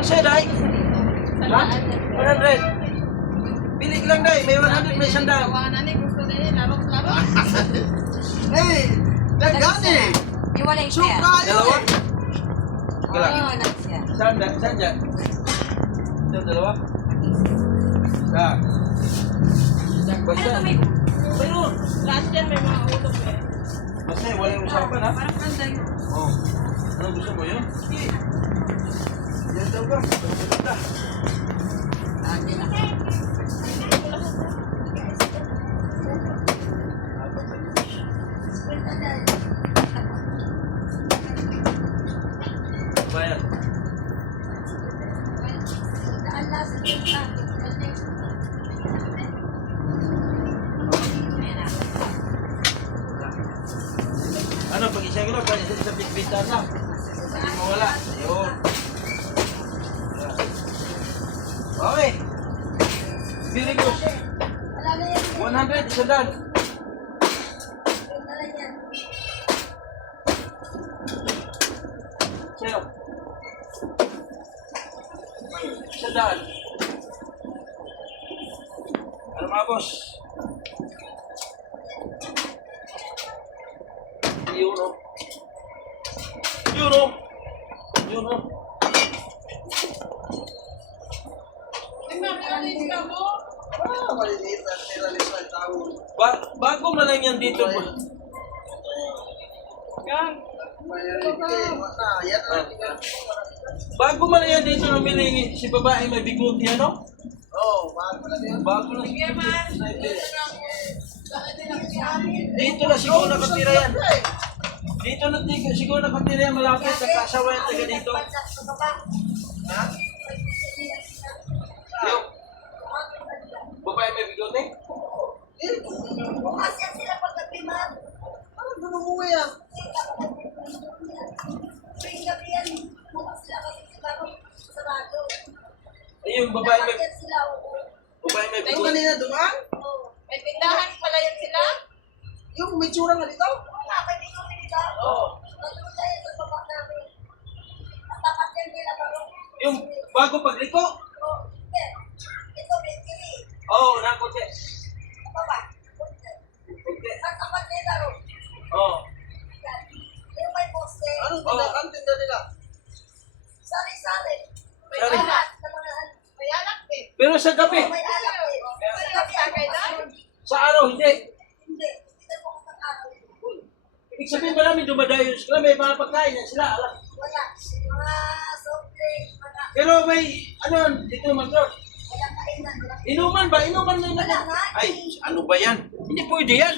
Sa'yo, Day? Ha? 100. Pili lang, Day. May 100, may 100. Tawanan eh, gusto na eh, laro-laro. Eh, dagan eh. Iwalay siya. Suka Dalawa? eh. Wala. Iwalay siya. Saan dyan? Ito, dalawa? Saan? Basta. Mayroon. Lahat dyan may mga utok eh. Basta, wala yung usapan, ha? Parang panday. Oh. Ano gusto mo yun? Sige. Yan daw ka. Basta. Akin na. Bayan. Ano, pag isang kilo, pwede sa bitbitan lang. Hindi mawala. Yun. Okay. Very good. 100, isa daan. Sa'yo. Isa daan. Ano mga boss? Euro. Euro. Euro. Ah, maliliit na tiralis na tao. Bago man lang yan dito. Yan. Maliliit eh. Wala, yan na. Bago man lang yan dito namili si babae may biguti, ano? Oo, bago lang yan. Bago lang. Sige, man. Dito na siguro nakatira yan. Dito na siguro nakatira yan malapit sa kasawa yan taga dito. Ha? Yung babae may biguti? Eh, ano ba nung uwi yan? Ayun, babae may Yung biguti. kanina dumaan? May tindahan pala yan sila? Yung may tsura nga dito? Oo. Yung bago pagliko? Oo, nakunti. Kunti. Oo. Anong tinda nila? Sari-sari. May Sari. alat. May alat eh. Pero sa gabi, May alat eh. May sakay na? sa araw, hindi. Ibig sabihin marami dumadayo sila, may mga pagkain yan sila. Alam. Pero may, ano, dito naman doon. Inuman ba? Inuman na yun. Ay, ano ba yan? Hindi pwede yan.